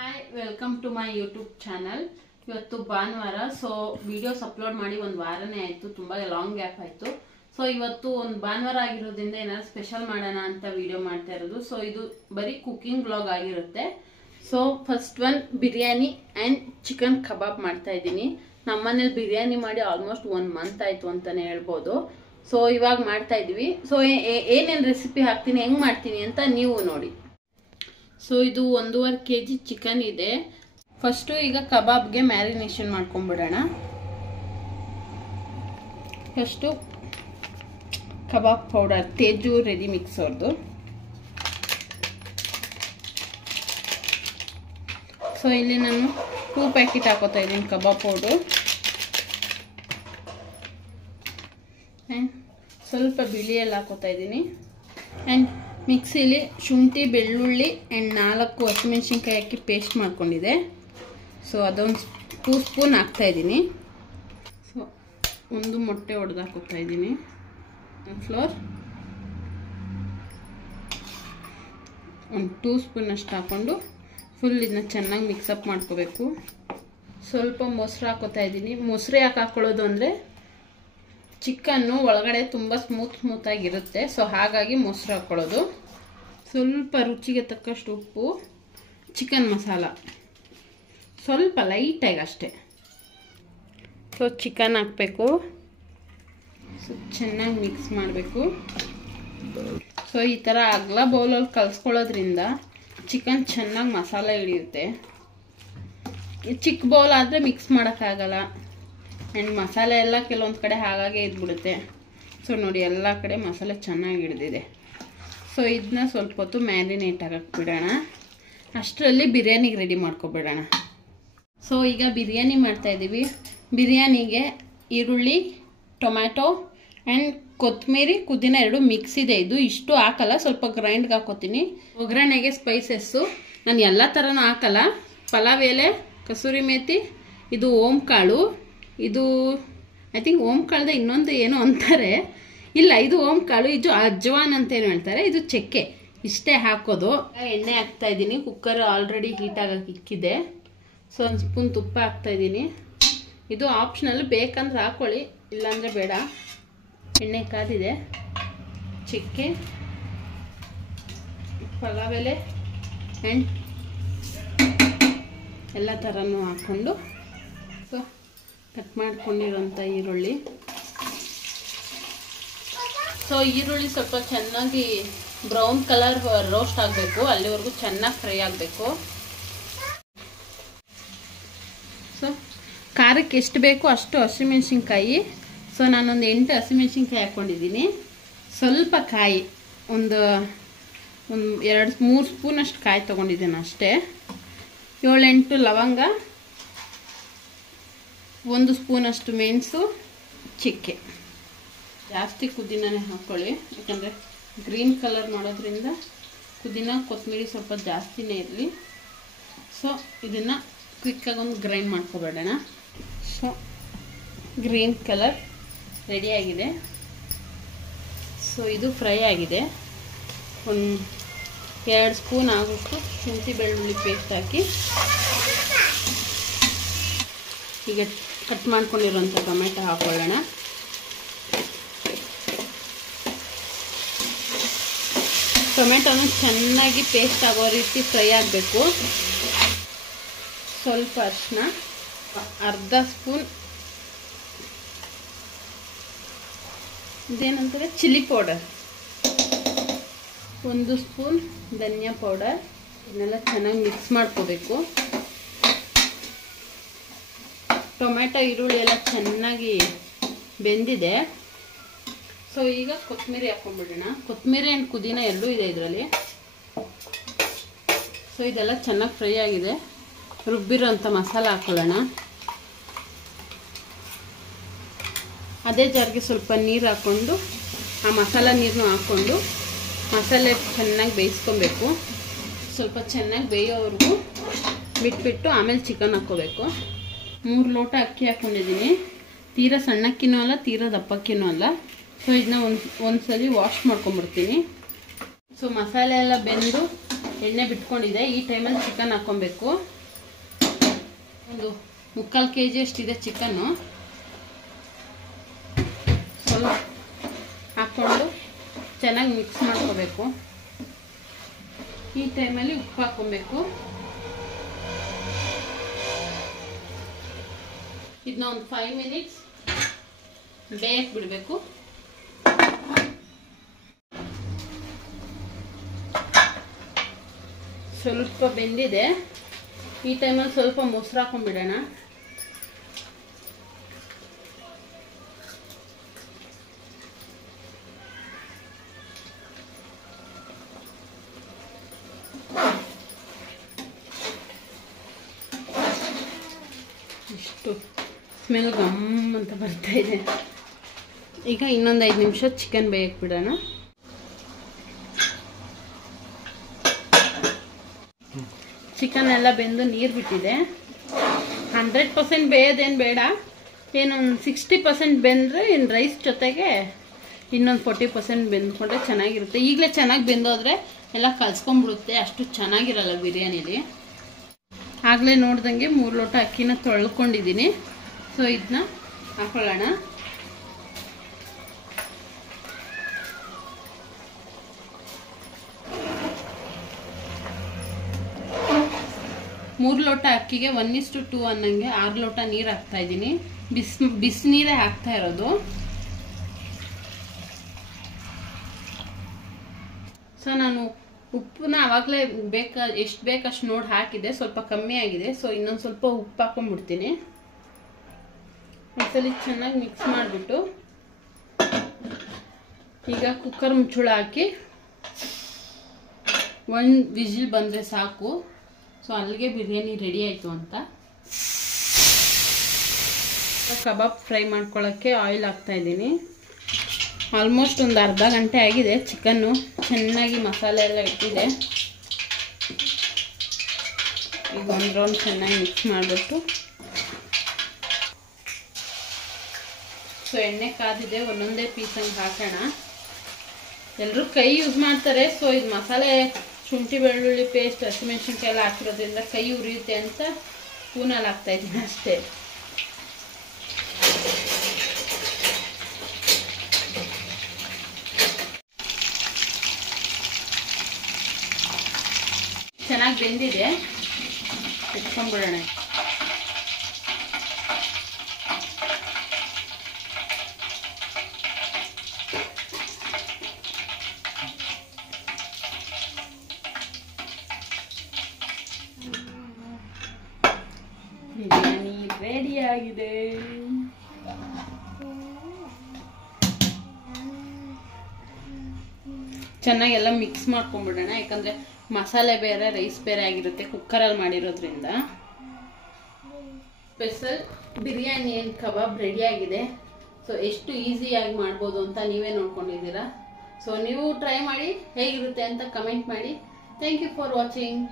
Hi welcome to my YouTube channel. ಇವತ್ತು ಭಾನುವಾರ, so videos upload ಮಾಡಿ ಒಂದು ವಾರನೇ ಆಯಿತು, ತುಂಬ ಲಾಂಗ್ ಗ್ಯಾಪ್ ಆಯಿತು. ಸೊ ಇವತ್ತು ಒಂದು ಭಾನುವಾರ ಆಗಿರೋದ್ರಿಂದ ಏನಾದ್ರು ಸ್ಪೆಷಲ್ ಮಾಡೋಣ ಅಂತ ವಿಡಿಯೋ ಮಾಡ್ತಾ ಇರೋದು. ಸೊ ಇದು ಬರೀ ಕುಕಿಂಗ್ ವ್ಲಾಗ್ ಆಗಿರುತ್ತೆ. So first one biryani and chicken kebab ಮಾಡ್ತಾ ಇದ್ದೀನಿ. ನಮ್ಮನೇಲಿ ಬಿರಿಯಾನಿ ಮಾಡಿ ಆಲ್ಮೋಸ್ಟ್ 1 ಮಂತ್ ಆಯಿತು ಅಂತಲೇ ಹೇಳ್ಬೋದು. ಸೊ ಇವಾಗ ಮಾಡ್ತಾ ಇದ್ವಿ. ಸೊ ಏನೇನು ರೆಸಿಪಿ ಹಾಕ್ತೀನಿ, ಹೆಂಗೆ ಮಾಡ್ತೀನಿ ಅಂತ ನೀವು ನೋಡಿ. ಸೊ ಇದು 1.5 kg ಚಿಕನ್ ಇದೆ. ಫಸ್ಟು ಈಗ ಕಬಾಬ್ಗೆ ಮ್ಯಾರಿನೇಷನ್ ಮಾಡ್ಕೊಂಡ್ಬಿಡೋಣ. First kebab powder Teju ready mix ಅವ್ರದ್ದು. ಸೊ ಇಲ್ಲಿ ನಾನು 2 ಪ್ಯಾಕೆಟ್ ಹಾಕೋತಾ ಇದ್ದೀನಿ ಕಬಾಬ್ ಪೌಡರ್. ಆ್ಯಂಡ್ ಸ್ವಲ್ಪ ಬಿಳಿ ಎಳ್ಳು ಹಾಕೋತಾ ಇದ್ದೀನಿ. ಆ್ಯಂಡ್ ಮಿಕ್ಸಿಲಿ ಶುಂಠಿ, ಬೆಳ್ಳುಳ್ಳಿ ಆ್ಯಂಡ್ 4 ಹಸಿಮೆಣ್ಸಿನ್ಕಾಯಿ ಹಾಕಿ ಪೇಸ್ಟ್ ಮಾಡ್ಕೊಂಡಿದೆ. ಸೊ ಅದೊಂದು 2 ಸ್ಪೂನ್ ಹಾಕ್ತಾಯಿದ್ದೀನಿ. ಸೊ 1 ಮೊಟ್ಟೆ ಒಡೆದು ಹಾಕೋತಾ ಇದ್ದೀನಿ. ಫ್ಲೋರ್ 2 ಸ್ಪೂನ್ ಅಷ್ಟು ಹಾಕ್ಕೊಂಡು ಫುಲ್ ಇದನ್ನ ಚೆನ್ನಾಗಿ ಮಿಕ್ಸಪ್ ಮಾಡ್ಕೋಬೇಕು. ಸ್ವಲ್ಪ ಮೊಸರು ಹಾಕೋತಾ ಇದ್ದೀನಿ. ಮೊಸರು ಯಾಕೆ ಹಾಕ್ಕೊಳ್ಳೋದು ಅಂದರೆ ಚಿಕನ್ನು ಒಳಗಡೆ ತುಂಬ ಸ್ಮೂತಾಗಿರುತ್ತೆ. ಸೊ ಹಾಗಾಗಿ ಮೊಸರು ಹಾಕ್ಕೊಳ್ಳೋದು. ಸ್ವಲ್ಪ ರುಚಿಗೆ ತಕ್ಕಷ್ಟು ಉಪ್ಪು, ಚಿಕನ್ ಮಸಾಲ ಸ್ವಲ್ಪ ಲೈಟಾಗಿ ಅಷ್ಟೇ. ಸೊ ಚಿಕನ್ ಹಾಕಬೇಕು. ಸೊ ಚೆನ್ನಾಗಿ ಮಿಕ್ಸ್ ಮಾಡಬೇಕು. ಸೊ ಈ ಥರ ಅಗಲ ಬೌಲಲ್ಲಿ ಕಲಿಸ್ಕೊಳ್ಳೋದ್ರಿಂದ ಚಿಕನ್ ಚೆನ್ನಾಗಿ ಮಸಾಲೆ ಹಿಡಿಯುತ್ತೆ. ಚಿಕ್ಕ ಬೌಲ್ ಆದರೆ ಮಿಕ್ಸ್ ಮಾಡೋಕ್ಕಾಗಲ್ಲ. ಆ್ಯಂಡ್ ಮಸಾಲೆ ಎಲ್ಲ ಕೆಲವೊಂದು ಕಡೆ ಹಾಗಾಗೆ ಇದ್ಬಿಡುತ್ತೆ. ಸೊ ನೋಡಿ, ಎಲ್ಲ ಕಡೆ ಮಸಾಲೆ ಚೆನ್ನಾಗಿ ಹಿಡಿದಿದೆ. ಸೊ ಇದನ್ನ ಸ್ವಲ್ಪ ಹೊತ್ತು ಮ್ಯಾರಿನೇಟ್ ಆಗಕ್ಕೆ ಬಿಡೋಣ. ಅಷ್ಟರಲ್ಲಿ ಬಿರಿಯಾನಿಗೆ ರೆಡಿ ಮಾಡ್ಕೊಬಿಡೋಣ. ಸೊ ಈಗ ಬಿರಿಯಾನಿ ಮಾಡ್ತಾಯಿದ್ದೀವಿ. ಬಿರಿಯಾನಿಗೆ ಈರುಳ್ಳಿ, ಟೊಮ್ಯಾಟೊ ಆ್ಯಂಡ್ ಕೊತ್ತಂಬರಿ, ಪುದೀನ 2 ಮಿಕ್ಸ್ ಇದೆ. ಇದು ಇಷ್ಟು ಹಾಕಲ್ಲ, ಸ್ವಲ್ಪ ಗ್ರೈಂಡ್ಗೆ ಹಾಕೋತೀನಿ. ಒಗ್ಗರಣೆಗೆ ಸ್ಪೈಸಸ್ಸು ನಾನು ಎಲ್ಲ ಥರನೂ ಹಾಕಲ್ಲ. ಪಲಾವ್ ಎಲೆ, ಕಸೂರಿ ಮೇಥಿ, ಇದು ಓಂಕಾಳು, ಇದು ಐ ಥಿಂಕ್ ಓಂಕಾಳ್ದೆ ಇನ್ನೊಂದು ಏನೋ ಅಂತಾರೆ. ಇಲ್ಲ, ಇದು ಓಂಕಾಳು, ಇದು ಅಜ್ವಾನ್ ಅಂತ ಏನು ಹೇಳ್ತಾರೆ. ಇದು ಚಕ್ಕೆ. ಇಷ್ಟೇ ಹಾಕೋದು. ಎಣ್ಣೆ ಹಾಕ್ತಾ ಇದ್ದೀನಿ. ಕುಕ್ಕರ್ ಆಲ್ರೆಡಿ ಹೀಟ್ ಆಗಕ್ಕೆ ಇಕ್ಕಿದೆ. ಸೊ 1 ಸ್ಪೂನ್ ತುಪ್ಪ ಹಾಕ್ತಾ ಇದ್ದೀನಿ. ಇದು ಆಪ್ಷನಲ್, ಬೇಕಂದ್ರೆ ಹಾಕೊಳ್ಳಿ, ಇಲ್ಲಾಂದರೆ ಬೇಡ. ಎಣ್ಣೆ ಕಾದಿದೆ. ಚಕ್ಕೆ, ಪಲಾವ್ ಎಲೆ ಆ್ಯಂಡ್ ಎಲ್ಲ ಥರನೂ ಹಾಕ್ಕೊಂಡು ಸೊ ಕಟ್ ಮಾಡ್ಕೊಂಡಿರೋಂಥ ಈರುಳ್ಳಿ. ಸೊ ಈರುಳ್ಳಿ ಸ್ವಲ್ಪ ಚೆನ್ನಾಗಿ ಬ್ರೌನ್ ಕಲರ್ ರೋಸ್ಟ್ ಆಗಬೇಕು. ಅಲ್ಲಿವರೆಗೂ ಚೆನ್ನಾಗಿ ಫ್ರೈ ಆಗಬೇಕು. ಸೊ ಖಾರಕ್ಕೆ ಎಷ್ಟು ಬೇಕೋ ಅಷ್ಟು ಹಸಿಮೆಣ್ಸಿನ್ಕಾಯಿ. ಸೊ ನಾನೊಂದು 8 ಹಸಿಮೆಣ್ಸಿನ್ಕಾಯಿ ಹಾಕ್ಕೊಂಡಿದ್ದೀನಿ. ಸ್ವಲ್ಪ ಕಾಯಿ, ಒಂದು 2-3 ಸ್ಪೂನಷ್ಟು ಕಾಯಿ ತೊಗೊಂಡಿದ್ದೀನಿ ಅಷ್ಟೇ. 7-8 ಲವಂಗ, 1 ಸ್ಪೂನಷ್ಟು ಮೆಣಸು, ಚಕ್ಕೆ. ಜಾಸ್ತಿ ಪುದೀನನೇ ಹಾಕ್ಕೊಳ್ಳಿ, ಯಾಕಂದರೆ ಗ್ರೀನ್ ಕಲರ್ ಮಾಡೋದ್ರಿಂದ ಪುದೀನ ಕೊತ್ತಂಬರಿ ಸ್ವಲ್ಪ ಜಾಸ್ತಿನೇ ಇರಲಿ. ಸೊ ಇದನ್ನು ಕ್ವಿಕ್ಕಾಗಿ ಒಂದು ಗ್ರೈಂಡ್ ಮಾಡ್ಕೊಬೇಡೋಣ. ಸೊ ಗ್ರೀನ್ ಕಲರ್ ರೆಡಿಯಾಗಿದೆ. ಸೊ ಇದು ಫ್ರೈ ಆಗಿದೆ. 2 ಸ್ಪೂನ್ ಆಗೋಷ್ಟು ಶುಂಠಿ ಬೆಳ್ಳುಳ್ಳಿ ಪೇಸ್ಟ್ ಹಾಕಿ ಈಗ ಕಟ್ ಮಾಡ್ಕೊಂಡಿರೋಂಥ ಟೊಮೆಟೊ ಹಾಕೊಳ್ಳೋಣ. ಟೊಮೆಟೊನು ಚೆನ್ನಾಗಿ ಪೇಸ್ಟ್ ಆಗೋ ರೀತಿ ಫ್ರೈ ಆಗಬೇಕು. ಸ್ವಲ್ಪ ಅರಿಶಿನ, 1/2 ಸ್ಪೂನ್ ಇದೇನಂತಾರೆ ಚಿಲ್ಲಿ ಪೌಡರ್, 1 ಸ್ಪೂನ್ ಧನಿಯಾ ಪೌಡರ್. ಇದನ್ನೆಲ್ಲ ಚೆನ್ನಾಗಿ ಮಿಕ್ಸ್ ಮಾಡ್ಕೋಬೇಕು. ಟೊಮೆಟೊ ಈರುಳ್ಳಿ ಎಲ್ಲ ಚೆನ್ನಾಗಿ ಬೆಂದಿದೆ. ಸೊ ಈಗ ಕೊತ್ತಂಬರಿ ಹಾಕ್ಕೊಂಡ್ಬಿಡೋಣ. ಕೊತ್ತಂಬರಿ ಆ್ಯಂಡ್ ಪುದೀನ 2 ಇದೆ ಇದರಲ್ಲಿ. ಸೊ ಇದೆಲ್ಲ ಚೆನ್ನಾಗಿ ಫ್ರೈ ಆಗಿದೆ. ರುಬ್ಬಿರೋಂಥ ಮಸಾಲ ಹಾಕ್ಕೊಳ್ಳೋಣ. ಅದೇ ಜಾರ್ಗೆ ಸ್ವಲ್ಪ ನೀರು ಹಾಕ್ಕೊಂಡು ಆ ಮಸಾಲ ನೀರನ್ನು ಹಾಕ್ಕೊಂಡು ಮಸಾಲೆ ಚೆನ್ನಾಗಿ ಬೇಯಿಸ್ಕೊಬೇಕು. ಸ್ವಲ್ಪ ಚೆನ್ನಾಗಿ ಬೇಯೋವರೆಗೂ ಬಿಟ್ಬಿಟ್ಟು ಆಮೇಲೆ ಚಿಕನ್ ಹಾಕ್ಕೋಬೇಕು. 3 ಲೋಟ ಅಕ್ಕಿ ಹಾಕ್ಕೊಂಡಿದ್ದೀನಿ. ತೀರಾ ಸಣ್ಣಕ್ಕಿನೂ ಅಲ್ಲ, ತೀರಾ ದಪ್ಪಕ್ಕಿನೂ ಅಲ್ಲ. ಸೊ ಇದನ್ನ ಒಂದ್ಸಲಿ ವಾಶ್ ಮಾಡ್ಕೊಂಬಿಡ್ತೀನಿ. ಸೊ ಮಸಾಲೆ ಎಲ್ಲ ಬೆಂದು ಎಣ್ಣೆ ಬಿಟ್ಕೊಂಡಿದೆ. ಈ ಟೈಮಲ್ಲಿ ಚಿಕನ್ ಹಾಕ್ಕೊಬೇಕು. ಒಂದು 3/4 kg ಅಷ್ಟಿದೆ ಚಿಕನ್ನು. ಸ್ವಲ್ಪ ಹಾಕ್ಕೊಂಡು ಚೆನ್ನಾಗಿ ಮಿಕ್ಸ್ ಮಾಡ್ಕೋಬೇಕು. ಈ ಟೈಮಲ್ಲಿ ಉಪ್ಪು ಹಾಕ್ಕೊಬೇಕು. ಇದನ್ನ ಒಂದು 5 ಮಿನಿಟ್ಸ್ ಬೇಯಕ್ಕೆ ಬಿಡಬೇಕು. ಸ್ವಲ್ಪ ಬೆಂದಿದೆ. ಈ ಟೈಮಲ್ಲಿ ಸ್ವಲ್ಪ ಮೊಸರು ಹಾಕೊಂಡ್ಬಿಡೋಣ. ಇಷ್ಟು ಸ್ಮೆಲ್ ಗಮ್ ಅಂತ ಬರ್ತಾ ಇದೆ. ಈಗ ಇನ್ನೊಂದು 5 ನಿಮಿಷ ಚಿಕನ್ ಬೇಯಕ್ಕೆ ಬಿಡೋಣ. ಚಿಕನ್ ಎಲ್ಲ ಬೆಂದು ನೀರು ಬಿಟ್ಟಿದೆ. 100% ಬೇಯೋದೇನು ಬೇಡ, ಏನೊಂದು 60% ಬೆಂದರೆ ಇನ್ನು ರೈಸ್ ಜೊತೆಗೆ ಇನ್ನೊಂದು 40% ಬೆಂದ್ಕೊಂಡ್ರೆ ಚೆನ್ನಾಗಿರುತ್ತೆ. ಈಗಲೇ ಚೆನ್ನಾಗಿ ಬೆಂದೋದ್ರೆ ಎಲ್ಲ ಕಲ್ಸ್ಕೊಂಡ್ಬಿಡುತ್ತೆ, ಅಷ್ಟು ಚೆನ್ನಾಗಿರಲ್ಲ ಬಿರಿಯಾನಿಲಿ. ಆಗಲೇ ನೋಡ್ದಂಗೆ 3 ಲೋಟ ಅಕ್ಕಿನ ತೊಳ್ಕೊಂಡಿದ್ದೀನಿ. ಸೊ ಇದನ್ನ ಹಾಕೊಳ್ಳೋಣ. ಮೂರು ಲೋಟ ಅಕ್ಕಿಗೆ 1:2 ಅನ್ನಂಗೆ 6 ಲೋಟ ನೀರು ಹಾಕ್ತಾ ಇದ್ದೀನಿ. ಬಿಸಿನೀರೇ ಹಾಕ್ತಾ ಇರೋದು. ಸೊ ನಾನು ಉಪ್ಪನ್ನ ಆವಾಗಲೇ ಎಷ್ಟು ಬೇಕಷ್ಟು ನೋಡಿ ಹಾಕಿದೆ. ಸ್ವಲ್ಪ ಕಮ್ಮಿ ಆಗಿದೆ. ಸೊ ಇನ್ನೊಂದು ಸ್ವಲ್ಪ ಉಪ್ಪು ಹಾಕೊಂಡ್ಬಿಡ್ತೀನಿ. ಒಂದ್ಸಲಿ ಚೆನ್ನಾಗಿ ಮಿಕ್ಸ್ ಮಾಡಿಬಿಟ್ಟು ಈಗ ಕುಕ್ಕರ್ ಮುಚ್ಚಳ ಹಾಕಿ 1 ವಿಜಿಲ್ ಬಂದರೆ ಸಾಕು. ಸೊ ಅಲ್ಲಿಗೆ ಬಿರಿಯಾನಿ ರೆಡಿ ಆಯಿತು ಅಂತ. ಕಬಾಬ್ ಫ್ರೈ ಮಾಡ್ಕೊಳ್ಳೋಕ್ಕೆ ಆಯಿಲ್ ಹಾಕ್ತಾ ಇದ್ದೀನಿ. ಆಲ್ಮೋಸ್ಟ್ ಒಂದು ಅರ್ಧ ಗಂಟೆ ಆಗಿದೆ. ಚಿಕನ್ನು ಚೆನ್ನಾಗಿ ಮಸಾಲೆ ಎಲ್ಲ ಇಟ್ಟಿದೆ. ಈಗ ಒಂದು ರೌಂಡ್ ಚೆನ್ನಾಗಿ ಮಿಕ್ಸ್ ಮಾಡಿಬಿಟ್ಟು ಸೊ ಎಣ್ಣೆ ಕಾದಿದೆ. ಒಂದೊಂದೇ ಪೀಸ್ ಹಂಗೆ ಹಾಕೋಣ. ಎಲ್ಲರೂ ಕೈ ಯೂಸ್ ಮಾಡ್ತಾರೆ. ಸೊ ಇದು ಮಸಾಲೆ ಶುಂಠಿ ಬೆಳ್ಳುಳ್ಳಿ ಪೇಸ್ಟ್ ಹಸಿಮೆಣ್ಸಿನ್ಕಾಯಿ ಎಲ್ಲ ಹಾಕಿರೋದ್ರಿಂದ ಕೈ ಉರಿಯುತ್ತೆ ಅಂತ ಸ್ಪೂನಲ್ಲಿ ಹಾಕ್ತಾ ಇದ್ದೀನಿ ಅಷ್ಟೇ. ಚೆನ್ನಾಗಿ ಬೆಂದಿದೆ. ಎತ್ಕೊಂಡ್ಬಿಡೋಣ. ಬಿರಿಯಾನಿ ರೆಡಿ ಆಗಿದೆ. ಚೆನ್ನಾಗೆಲ್ಲ ಮಿಕ್ಸ್ ಮಾಡ್ಕೊಂಡ್ಬಿಡೋಣ. ಯಾಕಂದ್ರೆ ಮಸಾಲೆ ಬೇರೆ ರೈಸ್ ಬೇರೆ ಆಗಿರುತ್ತೆ ಕುಕ್ಕರಲ್ಲಿ ಮಾಡಿರೋದ್ರಿಂದ. Special biryani and kebab ready ಆಗಿದೆ. ಸೊ ಎಷ್ಟು ಈಸಿಯಾಗಿ ಮಾಡ್ಬೋದು ಅಂತ ನೀವೇ ನೋಡ್ಕೊಂಡಿದ್ದೀರಾ. ಸೊ ನೀವು ಟ್ರೈ ಮಾಡಿ, ಹೇಗಿರುತ್ತೆ ಅಂತ ಕಮೆಂಟ್ ಮಾಡಿ. Thank you for watching.